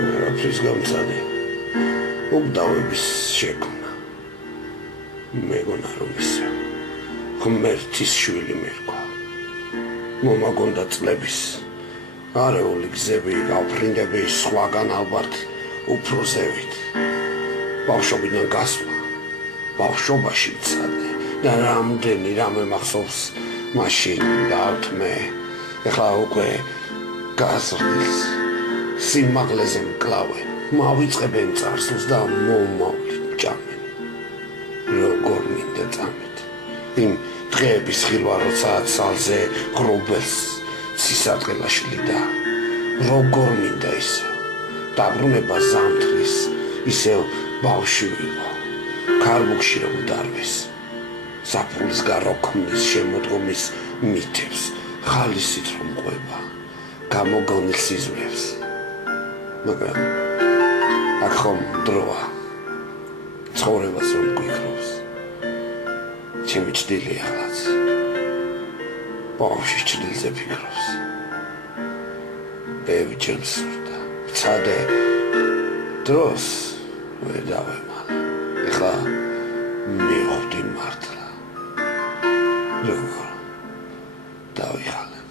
რაფრის გამწადე უგდავების შექმნა მეგონა რომ ისე ღმერთის შვილი მერქვა მომაგონდა წლების არეული გზები გავფრინდები სხვაგან ალბათ უფრო ზევით ბავშვობიდან გასვლა ბავშვობაში მცადე და რამდენი რამე მახსოვს მაშინ დავთმე ეხლა უკვე გაზრდილს სიმაღლეზე მკლავენ მავიწყებენ წარსულს და მომავლით ჭამენ როგორ მინდა წამეთ იმ დღეების ხილვა როცა ცალზე ღრუბელს ცისარტყელაშლი და როგორ მინდა ისევ დაბრუნება ზამთრის ისევ ბავშვი ვიყო ქარბუქში რომ დარვეს საფულის გარო ქმნის შემოდგომის მითებს ხალისით რომ ყვება გამოგონილ სიზმრებს მაგრამ აქ ხომ დროა ცხოვრებას რომ გვიქრობს ჩემი ჭდილი ახლაც ბავშვის ჭდილზე ფიქრობს ბევრჯერ მსურდა ვცადე დროს ვერ დავემალე ეხლა მივხვდი მართლა როგორ დავიხალე